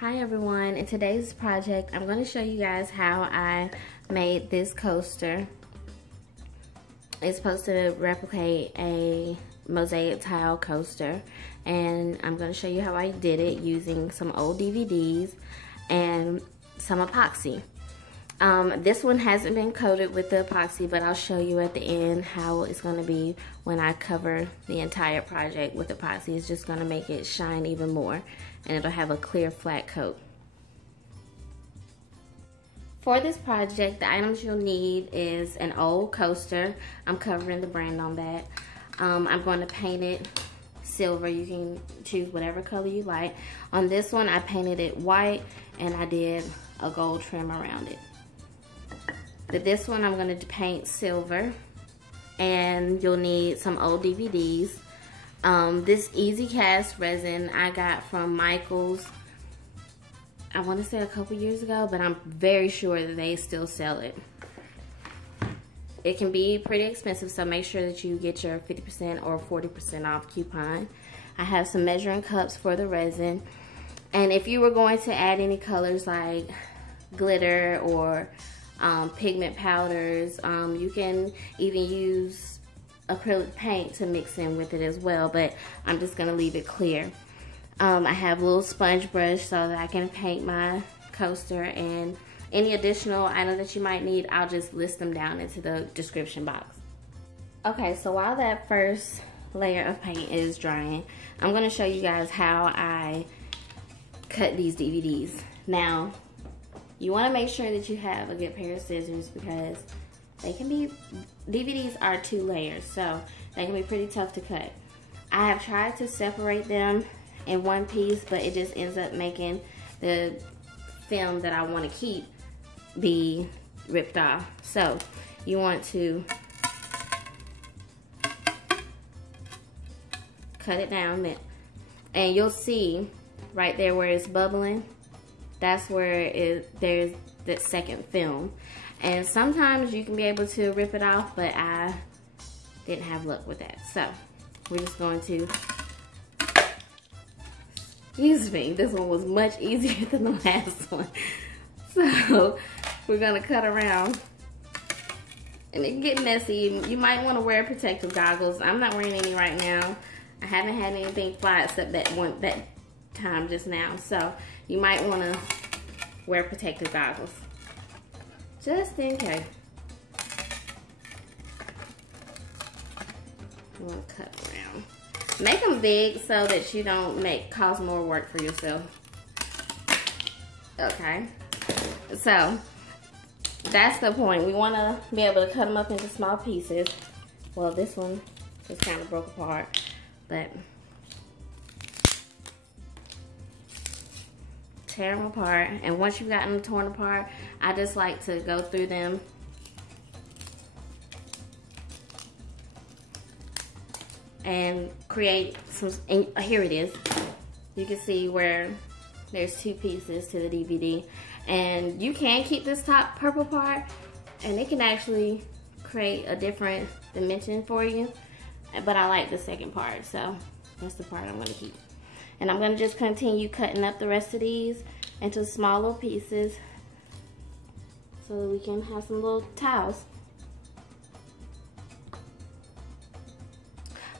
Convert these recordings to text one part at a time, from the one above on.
Hi everyone, in today's project I'm going to show you guys how I made this coaster. It's supposed to replicate a mosaic tile coaster, and I'm going to show you how I did it using some old DVDs and some epoxy. This one hasn't been coated with the epoxy, but I'll show you at the end how it's going to be when I cover the entire project with epoxy. It's just going to make it shine even more, and it'll have a clear flat coat. For this project, the items you'll need is an old coaster. I'm covering the brand on that. I'm going to paint it silver. You can choose whatever color you like. On this one, I painted it white, and I did a gold trim around it. But this one I'm going to paint silver, and you'll need some old DVDs. This easy cast resin I got from Michael's, I want to say a couple years ago, but I'm very sure that they still sell it. It can be pretty expensive, so make sure that you get your 50% or 40% off coupon. I have some measuring cups for the resin, and if you were going to add any colors like glitter or pigment powders, you can even use acrylic paint to mix in with it as well, but I'm just going to leave it clear. I have a little sponge brush so that I can paint my coaster, and any additional items that you might need, I'll just list them down into the description box. Okay, so while that first layer of paint is drying, I'm going to show you guys how I cut these DVDs. Now, you want to make sure that you have a good pair of scissors, because they can be, DVDs are 2 layers, so they can be pretty tough to cut. I have tried to separate them in one piece, but it just ends up making the film that I want to keep be ripped off. So you want to cut it down, and you'll see right there where it's bubbling, that's where there's that second film. And sometimes you can be able to rip it off, but I didn't have luck with that. So we're just going to, excuse me, this one was much easier than the last one. So we're gonna cut around, and it can get messy. You might want to wear protective goggles. I'm not wearing any right now. I haven't had anything fly except that time just now. So you might want to wear protective goggles, just in case. You want to cut around. Make them big so that you don't cause more work for yourself. Okay, so that's the point. We want to be able to cut them up into small pieces. Well, this one just kind of broke apart, but tear them apart. And once you've gotten them torn apart, I just like to go through them and create some, and here it is. You can see where there's 2 pieces to the DVD, and you can keep this top purple part, and it can actually create a different dimension for you, but I like the second part, so that's the part I'm going to keep. And I'm going to just continue cutting up the rest of these into small little pieces so that we can have some little tiles.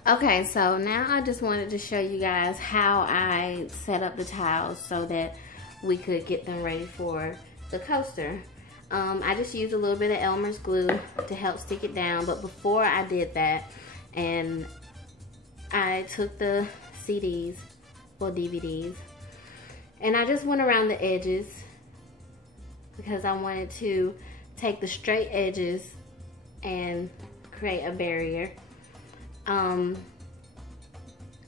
Okay, so now I just wanted to show you guys how I set up the tiles so that we could get them ready for the coaster. I just used a little bit of Elmer's glue to help stick it down, but before I did that, and I took the CDs, or DVDs, and I just went around the edges because I wanted to take the straight edges and create a barrier. I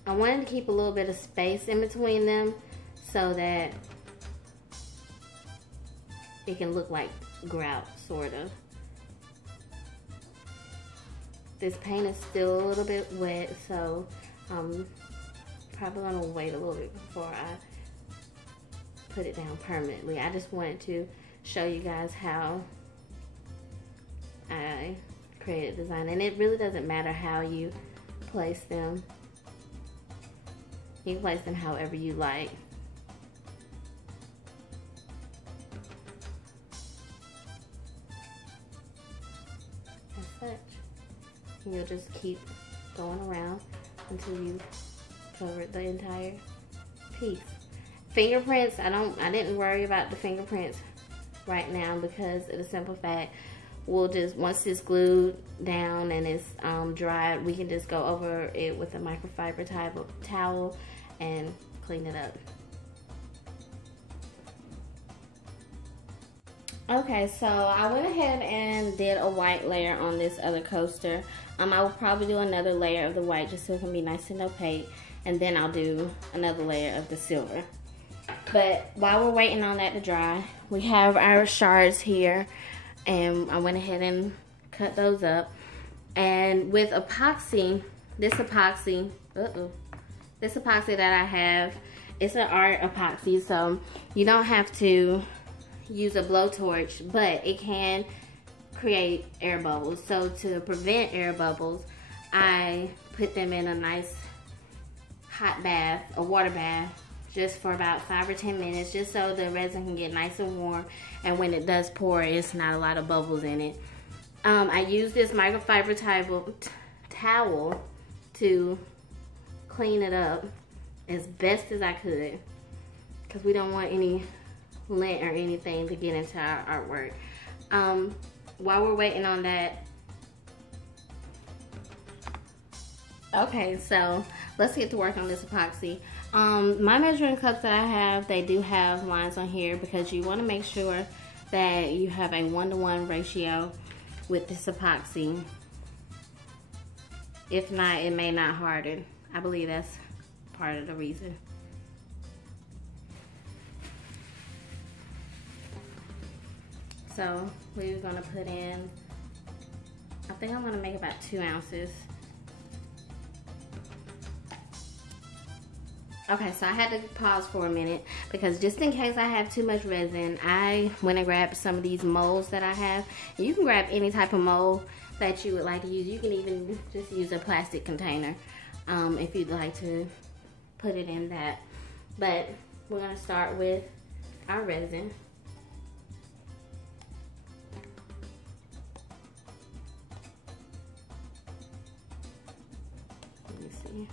wanted to keep a little bit of space in between them so that it can look like grout, sort of. This paint is still a little bit wet, so I'm probably gonna wait a little bit before I put it down permanently. I just wanted to show you guys how I created the design, and it really doesn't matter how you place them. You can place them however you like. You'll just keep going around until you cover the entire piece. Fingerprints, I didn't worry about the fingerprints right now because of the simple fact we'll just, once it's glued down and it's dried, we can just go over it with a microfiber towel and clean it up. Okay, so I went ahead and did a white layer on this other coaster. I will probably do another layer of the white just so it can be nice and opaque, and then I'll do another layer of the silver. But while we're waiting on that to dry, we have our shards here, and I went ahead and cut those up. And with epoxy, this epoxy that I have, it's an art epoxy, so you don't have to use a blowtorch, but it can create air bubbles. So to prevent air bubbles, I put them in a nice hot bath, a water bath, just for about 5 or 10 minutes, just so the resin can get nice and warm, and when it does pour, it's not a lot of bubbles in it. I use this microfiber towel to clean it up as best as I could, because we don't want any lint or anything to get into our artwork. While we're waiting on that, okay, so let's get to work on this epoxy. My measuring cups that I have, they do have lines on here because you want to make sure that you have a 1-to-1 ratio with this epoxy. If not, it may not harden. I believe that's part of the reason. So we're gonna put in, I think I'm gonna make about 2 ounces. Okay, so I had to pause for a minute because just in case I have too much resin, I went and grabbed some of these molds that I have. And you can grab any type of mold that you would like to use. You can even just use a plastic container if you'd like to put it in that. But we're gonna start with our resin. Let me see.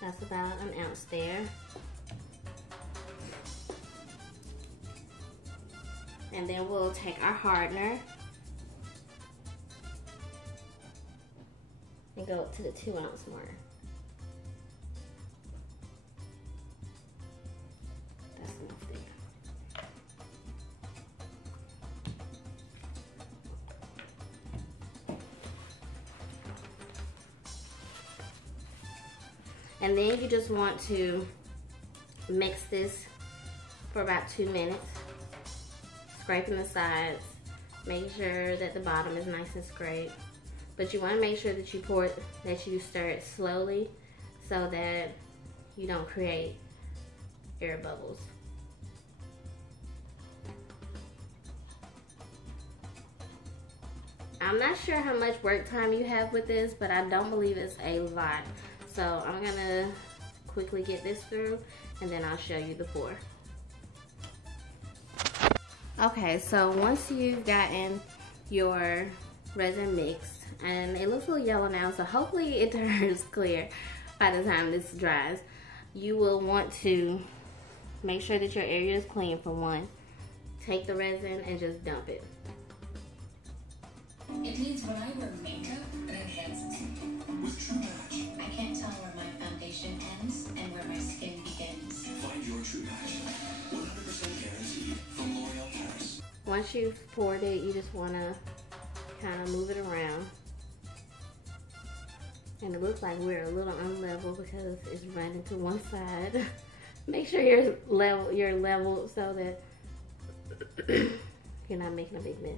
That's about 1 ounce there. And then we'll take our hardener and go up to the 2 ounce mark. That's enough there. And then you just want to mix this for about 2 minutes, scraping the sides, make sure that the bottom is nice and scraped. But you want to make sure that you stir it slowly so that you don't create air bubbles. I'm not sure how much work time you have with this, but I don't believe it's a lot. So I'm gonna quickly get this through and then I'll show you the pour. Okay, so once you've gotten your resin mixed, and it looks a little yellow now, so hopefully it turns clear by the time this dries, you will want to make sure that your area is clean for one. Take the resin and just dump it. It means when I wear makeup, it enhances me. With True Match, I can't tell where my foundation ends and where my skin begins. find your True Match. 100% guaranteed from L'Oreal Paris. Once you've poured it, you just want to kind of move it around. And it looks like we're a little unlevel because it's running to one side. Make sure you're level so that you're not making a big mess.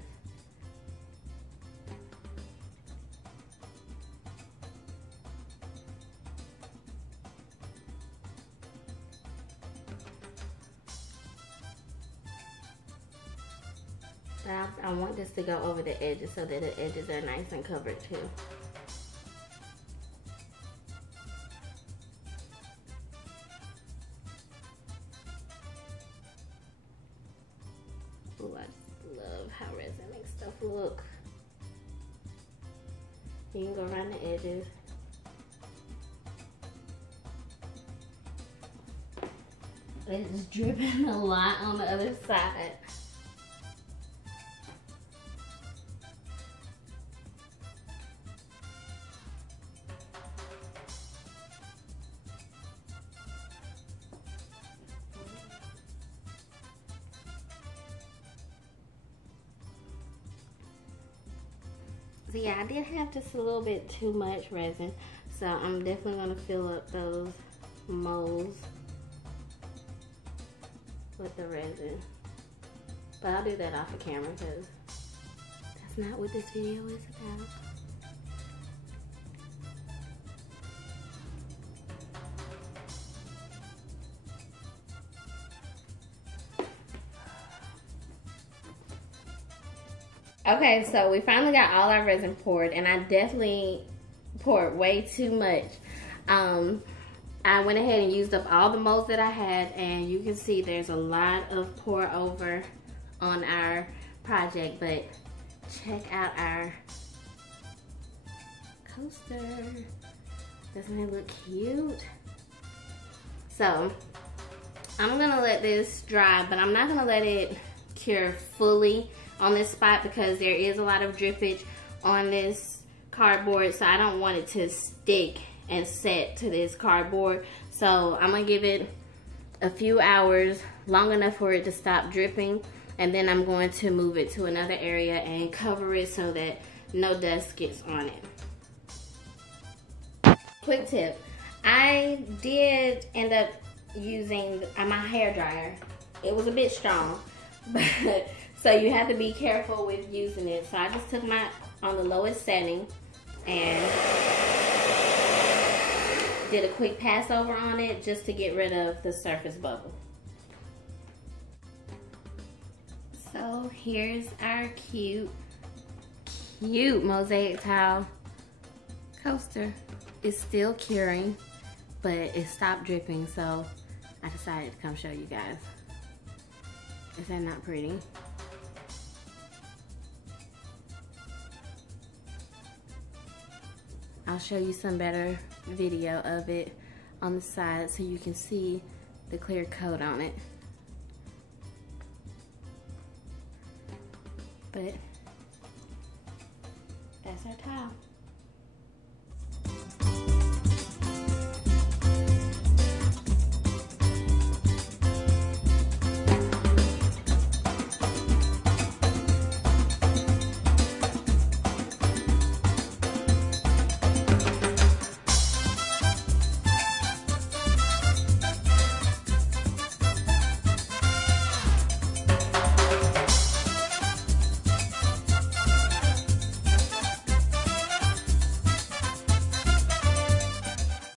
I want this to go over the edges so that the edges are nice and covered too. stuff look. You can go around the edges. It's dripping a lot on the other side. So yeah, I did have just a little bit too much resin, so I'm definitely going to fill up those molds with the resin. But I'll do that off of camera because that's not what this video is about. Okay, so we finally got all our resin poured, and I definitely poured way too much. I went ahead and used up all the molds that I had, and you can see there's a lot of pour over on our project, but check out our coaster. Doesn't it look cute? So I'm gonna let this dry, but I'm not gonna let it cure fully on this spot because there is a lot of drippage on this cardboard, so I don't want it to stick and set to this cardboard. So I'm gonna give it a few hours, long enough for it to stop dripping, and then I'm going to move it to another area and cover it so that no dust gets on it. Quick tip, I did end up using my hair dryer. It was a bit strong, but so you have to be careful with using it. So I just took my on the lowest setting and did a quick pass over on it just to get rid of the surface bubble. So here's our cute mosaic tile coaster. It's still curing, but it stopped dripping, so I decided to come show you guys. Is that not pretty? I'll show you some better video of it on the side so you can see the clear coat on it. But that's our tile.